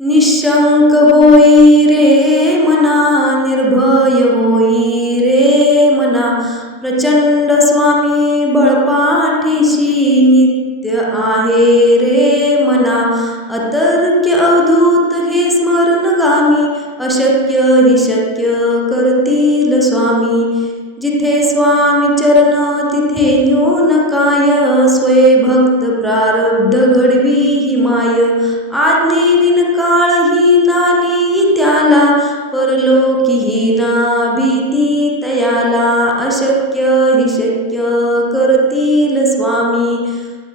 निशंक होई रे मना, निर्भय होई रे मना, प्रचंड स्वामी बळपाठीशी नित्य आहे रे मना. अतर्क्य अवधूत हे स्मरणगामी, अशक्य हि शक्य करतील स्वामी. जिथे स्वामी चरण तिथे न्यून काय, स्वय भक्त प्रारब्ध घडवी ही माय. आज्ञे विन काळ ही नानी त्याला, परलोकी ही ना भीती तयाला. अशक्य हि शक्य करतील स्वामी,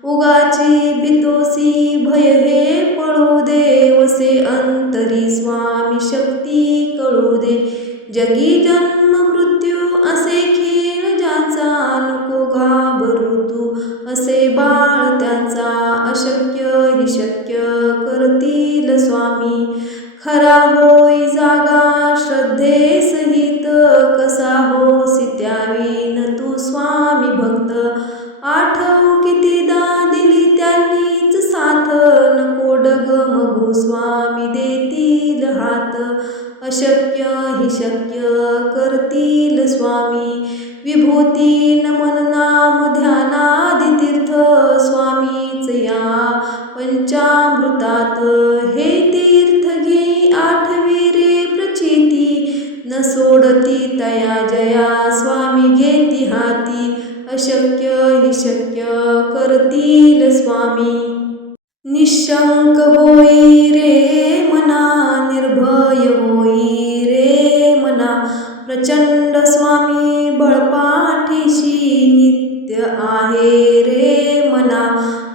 उगाची भीतोसी भय हे पळू दे. वसे अंतरी स्वामी शक्ती कळू दे. जगी जन्म मृत्यू असे खेळ ज्यांचा, नको घाबरू तू असे बाळ त्यांचा. अशक्य हि शक्य करतील स्वामी, खरा होई जागा श्रद्धेसहित. कसा होसी त्यावीन तू स्वामी भक्त, आठव कितीदा दिली त्यांनीच साथ. नको डगमगू स्वामी देतील हात, अशक्य हि शक्य करतील स्वामी. विभूती नमन नाम ध्यानादि तीर्थ, स्वामीच या पंचामृतात. हे तीर्थ घे आठवी रे प्रचिती, न सोडती तया जया स्वामी घेती हाती. अशक्य हि शक्य करतील स्वामी. निशंक होई रे मना, निर्भय होई रे मना, प्रचंड स्वामी बळपाठीशी नित्य आहे रे मना.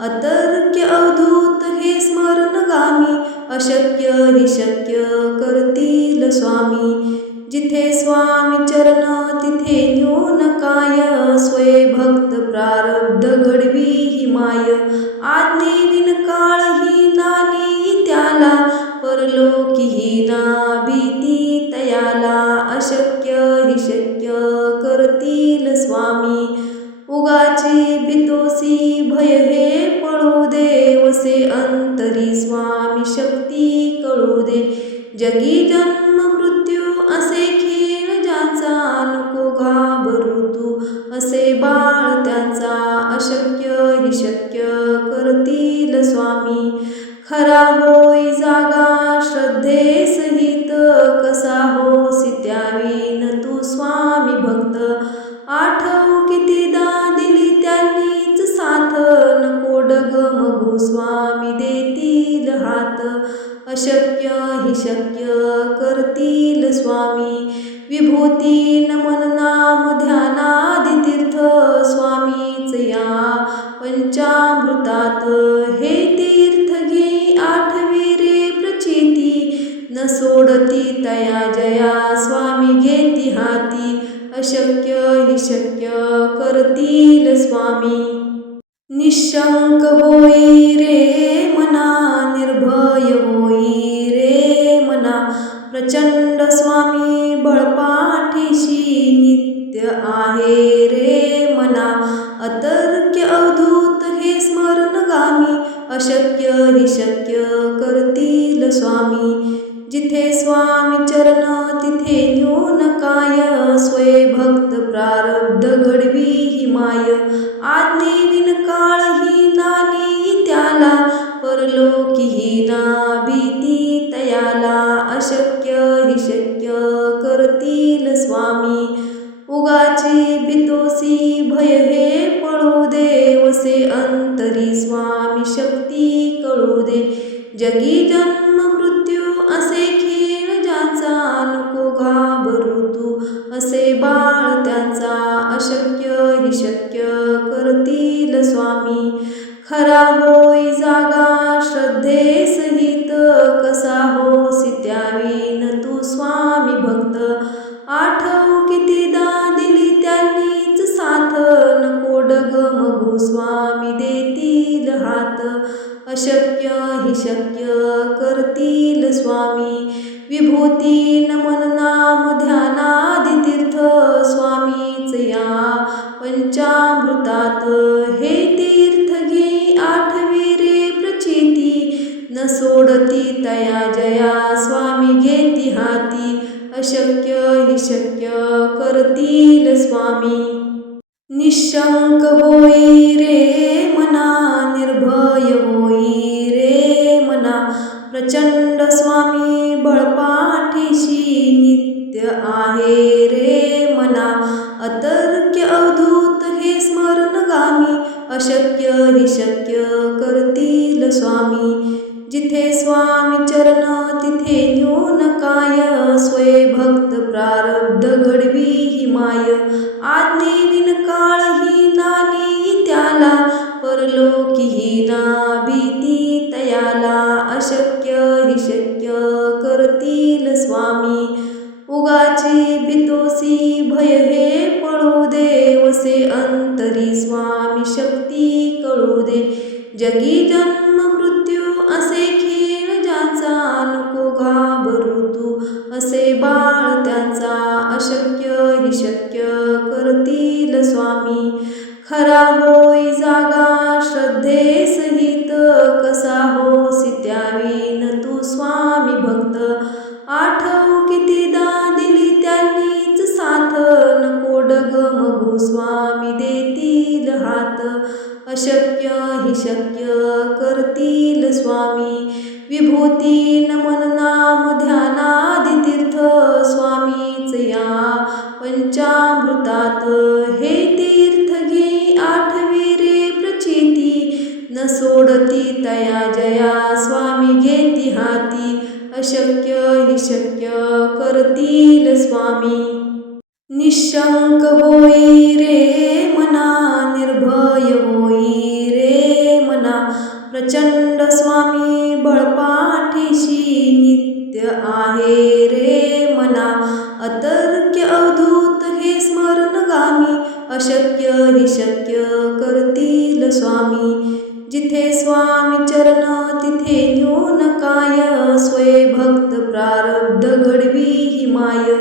अतर्क्य अवधूत हे स्मरणगामी, अशक्य हि शक्य करतील स्वामी. जिथे स्वामी चरण तिथे न्यून काय, स्वय भक्त प्रारब्ध घडवी ही माय. आज्ञे विन काळ ही नानी त्याला, परलोकी ही ना भीती तयाला. अशक्य हि शक्य करतील स्वामी, उगाची भीतोसी भय हे पळू दे. वसे अंतरी स्वामी शक्ती कळू दे. जगी जन्म मृत्यू असे खेळ ज्यांचा, नको घाबरू तू असे बाळ त्यांचा. अशक्य हि शक्य करतील स्वामी, खरा होई जागा श्रद्धेसहित. कसा होसी त्यावीन तू स्वामी भक्त, आठव कितीदा दिली त्यांनीच साथ. नको डगमगू स्वामी देतील हात, अशक्य हि शक्य करतील स्वामी. विभूती नमन नाम ध्यानादि तीर्थ, स्वामीच या पंचामृतात. हे तीर्थ घे आठवी रे प्रचिती, न सोडती तया जया स्वामी घेती हाती. अशक्य हि शक्य करतील स्वामी. निशंक होई रे मना, निर्भय होई रे मना, प्रचंड स्वामी बळपाठीशी नित्य आहे रे मना. अतर्क्य अवधूत हे स्मरणगामी, अशक्य हि शक्य करतील स्वामी. जिथे स्वामी चरण तिथे न्यून काय, स्वय भक्त प्रारब्ध घडवी ही माय. आज्ञे विन काळ ही नानी त्याला, परलोकी ही ना भीती तयाला. अशक्य हि शक्य करतील स्वामी, उगाची भीतोसी भय हे पळू दे. वसे अंतरी स्वामी शक्ती कळू दे. जगी जन्म मृत्यू असे खेळ ज्यांचा, नको घाबरू तू असे बाळ त्यांचा. अशक्य हि शक्य करतील स्वामी, खरा होई जागा श्रद्धेसहित. कसा होसी त्यावीन तू स्वामी भक्त, आठव कितीदा दिली त्यांनीच साथ. नको डगमगू स्वामी देतील हात, अशक्य हि शक्य करतील स्वामी. विभूती नमन नाम ध्यानादि तीर्थ, स्वामीच या पंचामृतात. हे तीर्थ घे आठवी रे प्रचिती, न सोडती तया जया स्वामी घेती हाती, अशक्य हि शक्य करतील स्वामी. निशंक होई रे मना, निर्भय होई रे मना, प्रचंड स्वामी बळपाठीशी नित्य आहे रे मना. अतर्क्य अवधूत हे स्मरणगामी, अशक्य हि शक्य करतील स्वामी. जिथे स्वामी चरण तिथे न्यून काय, स्वय भक्त प्रारब्ध घडवी ही माय. आज्ञेविन काळ ही नानी त्याला, परलोकी ही ना भीती तयाला. अशक्य हि शक्य करतील स्वामी. उगाची भीतोसी भय हे पळू दे, वसे अंतरी स्वामी शक्ती कळू दे. जगी जन्म मृत्यू असे खेळ ज्याचा, नको घाबरू तू असे बाळ त्यांचा. अशक्य हि शक्य करतील स्वामी. खरा होई जागा श्रद्धे सहित, कसा होसी त्यावीन तू स्वामी भक्त. आठव कितीदा दिली त्यांनीच साथ, नको डगमगू स्वामी देतील हात. अशक्य हि शक्य करतील स्वामी. विभूती नमन नाम ध्यानादि तीर्थ, स्वामीच या पंचामृतात. हे तीर्थ घे आठवी रे प्रचिती, न सोडती तया जया स्वामी घेती हाती. अशक्य हि शक्य करतील स्वामी. निशंक होई रे मना, निर्भय होई रे मना, प्रचंड स्वामी बळपाठीशी नित्य आहे रे मना. अतर्क्य अवधूत हे स्मरणगामी, अशक्य हि शक्य करतील स्वामी. जिथे स्वामी चरण तिथे न्यून काय, स्वय भक्त प्रारब्ध घडवी ही माय.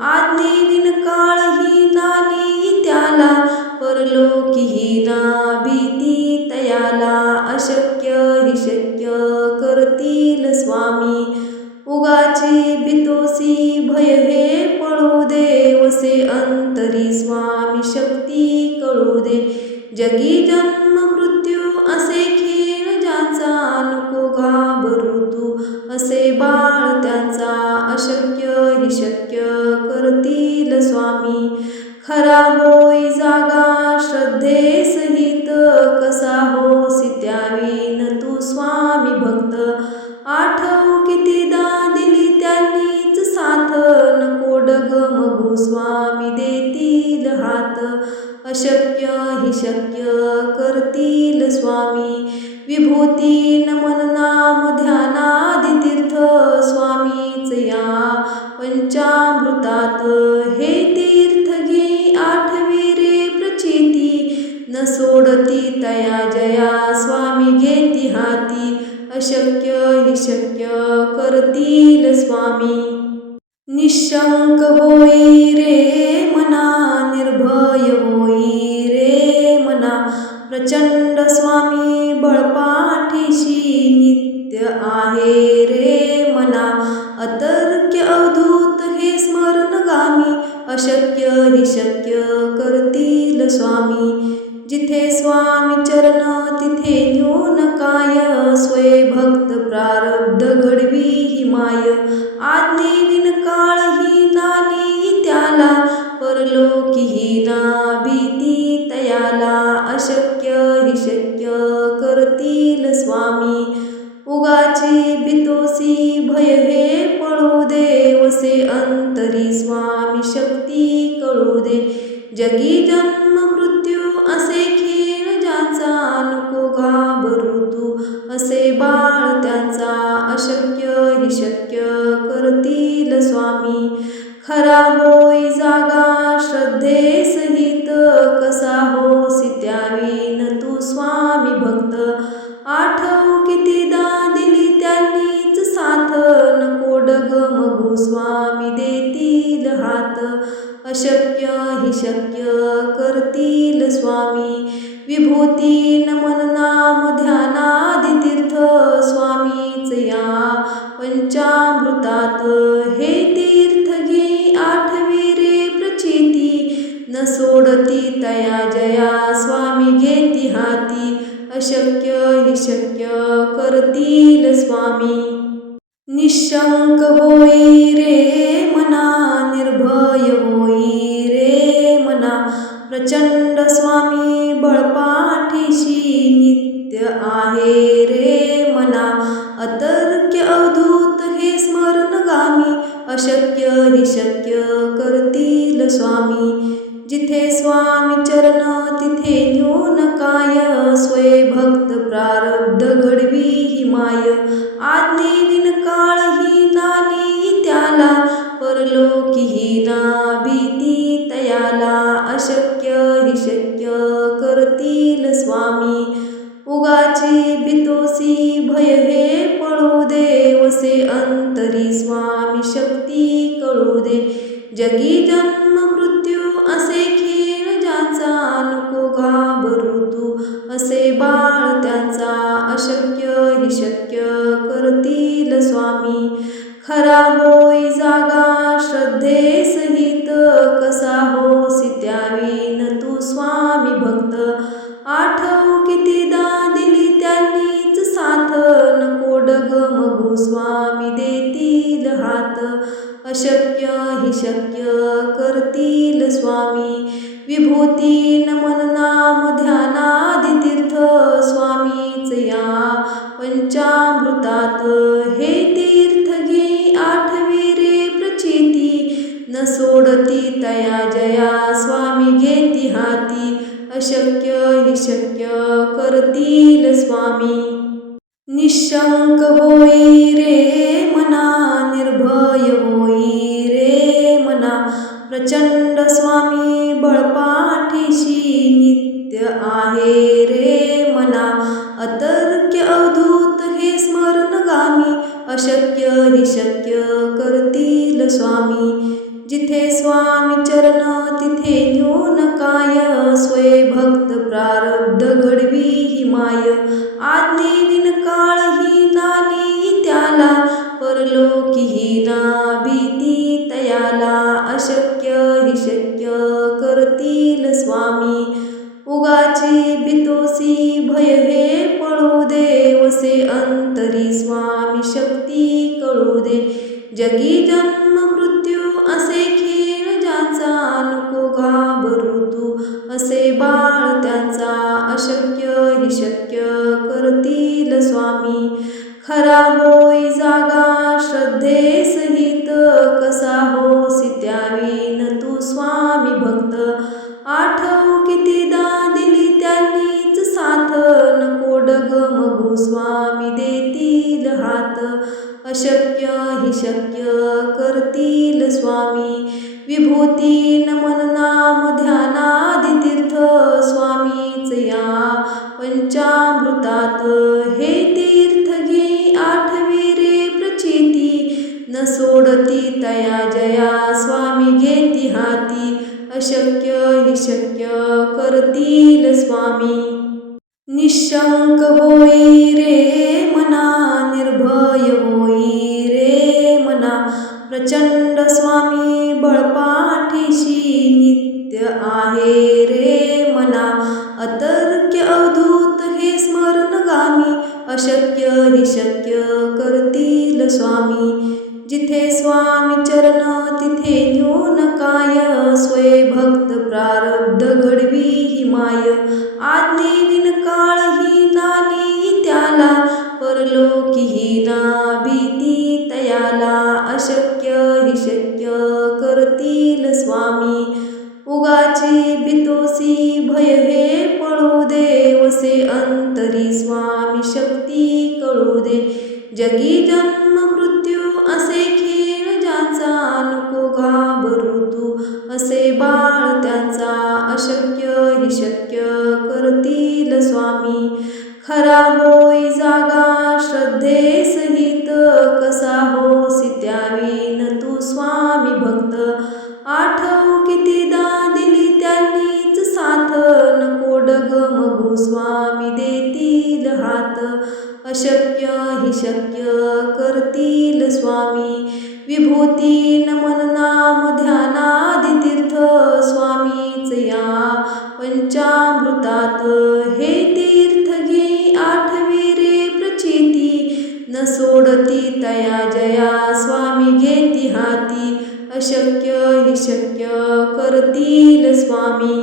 आज्ञेविन काळ ही नानी त्याला, परलोकी ही ना भीती तयाला. अशक्य हि शक्य करतील स्वामी. उगाची भीतोसी भय हे पळू दे, वसे अंतरी स्वामी शक्ती कळू दे. जगी जन्म मृत्यू असे खेळ ज्याचा, नको घाबरू तू असे बाळ त्यांचा. अशक्य हि शक्य करतील स्वामी. खरा होई जागा श्रद्धे सहित, कसा होसी त्यावीन तू स्वामी भक्त. आठव कितीदा दिली त्यांनीच साथ, नको डगमगू स्वामी देतील हात. अशक्य हि शक्य करतील स्वामी. विभूती नमन नाम ध्यानादि तीर्थ, स्वामीच या पंचामृतात. हे तीर्थ घे आठवी रे प्रचिती, न सोडती तया जया स्वामी घेती हाती. अशक्य हि शक्य करतील स्वामी. निशंक होई रे मना, निर्भय होई रे मना, प्रचंड स्वामी बळपाठीशी नित्य आहे रे मना. अतर्क्य अवधूत हे स्मरणगामी, अशक्य हि शक्य करतील स्वामी. जिथे स्वामी चरण तिथे न्यून काय, स्वय भक्त प्रारब्ध घडवी ही माय. आज्ञेविन काळ ही नानी त्याला, परलोकी ही ना भीती तयाला. अशक्य हि शक्य करतील स्वामी. उगाची भीतोसी भय हे पळू दे, वसे अंतरी स्वामी शक्ती कळू दे. जगी जन्म मृत्यू असे खेळ ज्याचा, नको घाबरू तू असे बाळ त्यांचा. अशक्य हि शक्य करतील स्वामी. खरा होई जागा श्रद्धे सहित, कसा होसी त्यावीन तू स्वामी भक्त. आठव कितीदा दिली त्यांनीच साथ, नको डगमगू स्वामी देतील हात. अशक्य हि शक्य करतील स्वामी. विभूती नमन नाम ध्यानादि तीर्थ, स्वामीच या पंचामृतात हे तीर्थ घे आठवी रे प्रचिती न सोडती तया जया स्वामी घेती हाती अशक्य हि शक्य करतील स्वामी निशंक होई रे मना निर्भय होई रे मना प्रचंड स्वामी बळपाठीशी नित्य आहे रे मना अतर्क्य अवधूत हे स्मरणगामी अशक्य हि शक्य करतील स्वामी जिथे स्वामी चरण तिथे न्यून काय स्वय भक्त प्रारब्ध घडवी हि माय आज्ञे विन काळ ही नानी त्याला परलोकी ही ना भीती तयाला अशक्य हि शक्य करतील स्वामी उगाची भीतोसी भय हे पळू दे वसे अंतरी स्वामी शक्ती कळू दे जगी जन्म मृत्यू असे खेळ ज्याचा नको घाबरू तू असे बाळ त्यांचा अशक्य हि शक्य करतील स्वामी खरा होई जागा श्रद्धे सहित कसा होसी त्यावीन तू स्वामी भक्त आठव कितीदा दिली त्यांनीच साथ नको डगमगू स्वामी देतील हात अशक्य हि शक्य करतील स्वामी विभूती नमन नाम ध्यानादि तीर्थ स्वामीच या पंचामृतात हे तीर्थ घे आठवी रे प्रचिती न सोडती तया जया स्वामी घेती हाती अशक्य हि शक्य करतील स्वामी निशंक होई रे मना निर्भय होई रे मना प्रचंड स्वामी बळपाठीशी नित्य आहे रे मना अतर्क्य अवधूत हे स्मरणगामी अशक्य हि शक्य करतील स्वामी जिथे स्वामी चरण तिथे न्यून काय स्वय भक्त प्रारब्ध घडवी हि माय आज्ञे विन काळ ही नानी त्याला परलोकी ही ना भीती तयाला अशक्य हि शक्य करतील स्वामी उगाची भीतोसी भय हे पळू दे वसे अंतरी स्वामी शक्ती कळू दे जगी जन्म मृत्यू असे खेळ ज्याचा नको घाबरू तू असे बाळ त्यांचा अशक्य हि शक्य करतील स्वामी खरा होई जागा श्रद्धे सहित कसा होसी त्यावीन तू स्वामी भक्त आठव कितीदा दिली त्यांनीच साथ नको डगमगू स्वामी देतील हात अशक्य हि शक्य करतील स्वामी विभूती नमन नाम ध्यानादि तीर्थ स्वामीच या पंचामृतात हे तीर्थ घे आठवी रे प्रचिती न सोडती तया जया स्वामी घेती हाती अशक्य हि शक्य करतील स्वामी निशंक होई रे मना निर्भय होई रे मना प्रचंड स्वामी बळपाठीशी नित्य आहे रे मना अतर्क्य अवधूत हे स्मरणगामी अशक्य हि शक्य करतील स्वामी जिथे स्वामी चरण तिथे न्यून काय स्वय भक्त प्रारब्ध घडवी हि माय आज्ञे विन काळ ही नानी त्याला परलोकी ही ना भीती तयाला अशक्य हि शक्य करतील स्वामी उगाची भीतोसी भय हे पळू दे वसे अंतरी स्वामी शक्ती कळू दे जगी जन्म मृत्यू असे खेळ ज्याचा नको घाबरू तू असे बाळ त्यांचा अशक्य हि शक्य करतील स्वामी खरा होई जागा श्रद्धे सहित कसा होसी त्यावीन तू स्वामी भक्त आठव कितीदा दिली त्यांनीच साथ नको डगमगू स्वामी देतील हात अशक्य हि शक्य करतील स्वामी विभूती नमन नाम ध्यानादि तीर्थ स्वामीच या पंचामृतात हे तीर्थ घे आठवी रे प्रचिती न सोडती तया जया स्वामी घेती हाती अशक्य हि शक्य करतील स्वामी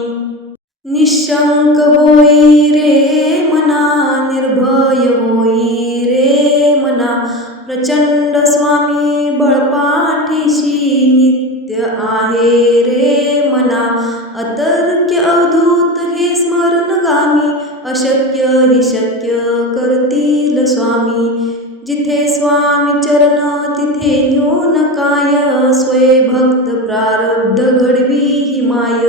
निशंक होई रे मना निर्भय होई रे मना प्रचंड स्वामी बळपाठीशी नित्य आहे रे मना अतर्क्य अवधूत हे स्मरणगामी अशक्य हि शक्य करतील स्वामी जिथे स्वामी चरण तिथे न्यून काय स्वय भक्त प्रारब्ध घडवी हि माय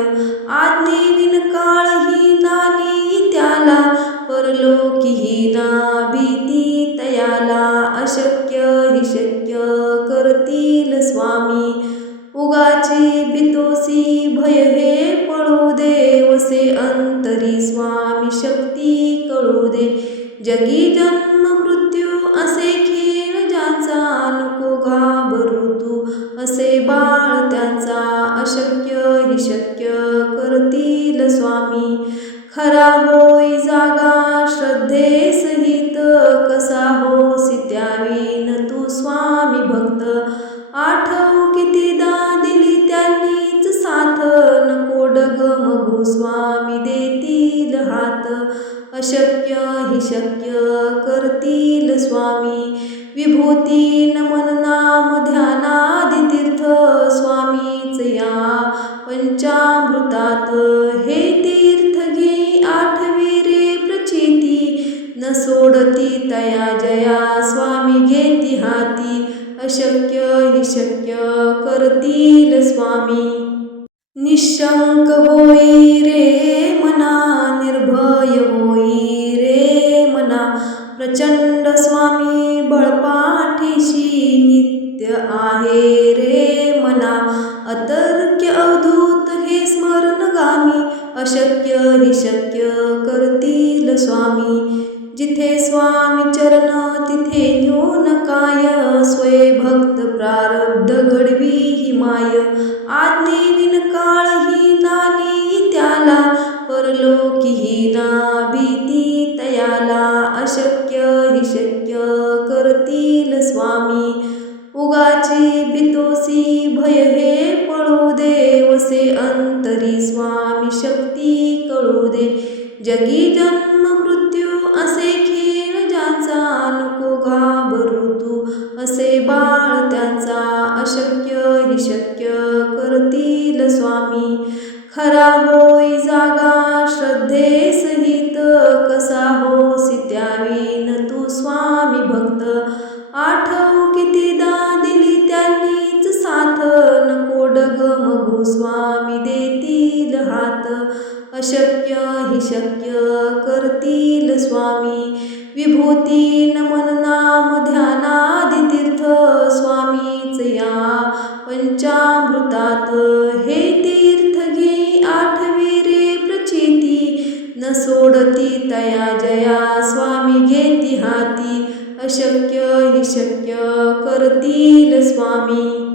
आज्ञे विन काळ ही नानी त्याला परलोकी ही ना भीती तयाला अशक्य हि शक्य करतील स्वामी उगाची भीतोसी भय हे पळू दे वसे अंतरी स्वामी शक्ती कळू दे जगी जन्म मृत्यू असे खेळ ज्याचा नको घाबरू तू असे बाळ त्यांचा अशक्य हि शक्य करतील स्वामी खरा होई जागा श्रद्धे सहित कसा होसी त्यावीन तू स्वामी भक्त आठव कितीदा दिली त्यांनीच साथ नको डगमगू स्वामी देतील हात अशक्य हि शक्य करतील स्वामी विभूती नमन नाम ध्यानादि तीर्थ स्वामीच या पंचामृतात हे तीर्थ घे आठवी रे प्रचिती न सोडती तया जया स्वामी घेती हाती अशक्य हि शक्य करतील स्वामी निशंक होई रे मना निर्भय होई रे मना प्रचंड स्वामी बळपाठीशी नित्य आहे रे मना अतर्क्य अवधूत हे स्मरणगामी अशक्य हि शक्य करतील स्वामी जिथे स्वामी चरण तिथे न्यून काय स्वय भक्त प्रारब्ध घडवी हि माय आज्ञे विन काळ ही नानी त्याला परलोकी ही ना भीती तयाला अशक्य हि शक्य करतील स्वामी उगाची भीतोसी भय हे पळू दे वसे अंतरी स्वामी शक्ती कळू दे जगी जन्म मृत्यू असे खेळ ज्याचा नको घाबरू तू असे बाळ त्यांचा अशक्य हि शक्य करतील स्वामी खरा होई जागा श्रद्धे सहित कसा होसी त्यावीन तू स्वामी भक्त आठव कितीदा दिली त्यांनीच साथ नको डगमगू स्वामी देतील हात अशक्य हि शक्य करतील स्वामी विभूती नमन नाम ध्यानादि तीर्थ स्वामीच या पंचामृतात हे तीर्थ घे आठवी रे प्रचिती न सोडती तया जया स्वामी घेती हाती अशक्य हि शक्य करतील स्वामी